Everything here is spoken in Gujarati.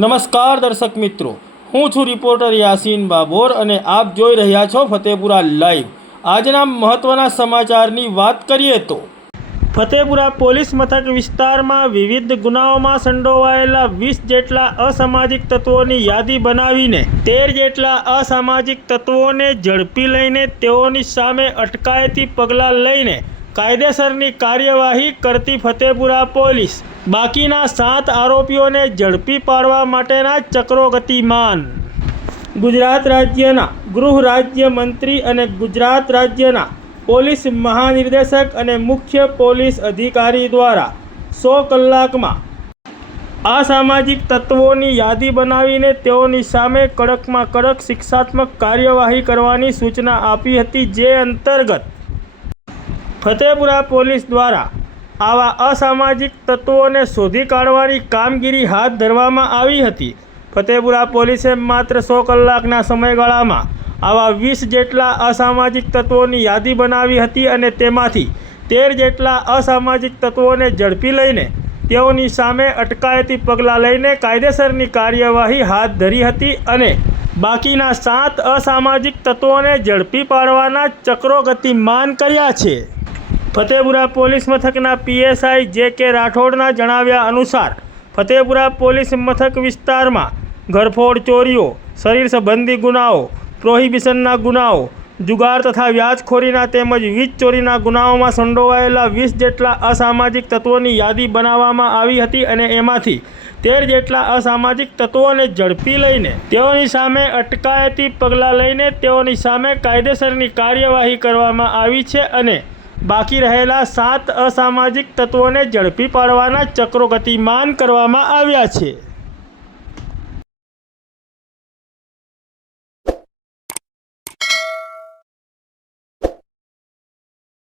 નમસ્કાર દર્શક મિત્રો. હું છું રિપોર્ટર યાસીન બાબોર અને આપ જોઈ રહ્યા છો ફતેપુરા લાઈવ. આજના મહત્ત્વના સમાચારની વાત કરીએ તો, ફતેપુરા પોલીસ મથક વિસ્તારમાં વિવિધ ગુનાઓમાં સંડોવાયેલા વીસ જેટલા અસામાજિક તત્વોની યાદી બનાવીને તેર જેટલા અસામાજિક તત્વોને ઝડપી લઈને તેઓની સામે અટકાયતી પગલાં લઈને કાયદેસરની કાર્યવાહી કરતી ફતેપુરા પોલીસ બાકીના સાત આરોપીઓને ઝડપી પાડવા માટેના ચક્રો ગતિમાન. ગુજરાત રાજ્યના ગૃહ રાજ્ય મંત્રી અને ગુજરાત રાજ્યના પોલીસ મહાનિર્દેશક અને મુખ્ય પોલીસ અધિકારી દ્વારા સો કલાકમાં અસામાજિક તત્વોની યાદી બનાવીને તેઓની સામે કડકમાં કડક શિક્ષાત્મક કાર્યવાહી કરવાની સૂચના આપી હતી, જે અંતર્ગત ફતેપુરા પોલીસ દ્વારા આવા અસામાજિક તત્વોને શોધી કાઢવાની કામગીરી હાથ ધરવામાં આવી હતી. ફતેપુરા પોલીસે માત્ર સો કલાકના સમયગાળામાં આવા વીસ જેટલા અસામાજિક તત્વોની યાદી બનાવી હતી અને તેમાંથી તેર જેટલા અસામાજિક તત્વોને ઝડપી લઈને તેઓની સામે અટકાયતી પગલાં લઈને કાયદેસરની કાર્યવાહી હાથ ધરી હતી અને બાકીના સાત અસામાજિક તત્વોને ઝડપી પાડવાના ચક્રો ગતિમાન કર્યા છે. ફતેપુરા પોલીસ મથકના પીએસઆઈ જે કે રાઠોડના જણાવ્યા અનુસાર, ફતેપુરા પોલીસ મથક વિસ્તારમાં ઘરફોડ ચોરીઓ, શરીર સંબંધી ગુનાઓ, પ્રોહિબિશનના ગુનાઓ, જુગાર તથા વ્યાજખોરીના તેમજ વીજ ચોરીના ગુનાઓમાં સંડોવાયેલા વીસ જેટલા અસામાજિક તત્વોની યાદી બનાવવામાં આવી હતી અને એમાંથી તેર જેટલા અસામાજિક તત્વોને ઝડપી લઈને તેઓની સામે અટકાયતી પગલાં લઈને તેઓની સામે કાયદેસરની કાર્યવાહી કરવામાં આવી છે અને બાકી રહેલા સાત અસામાજિક તત્વોને ઝડપી પાડવાના ચક્રો ગતિમાન કરવામાં આવ્યા છે.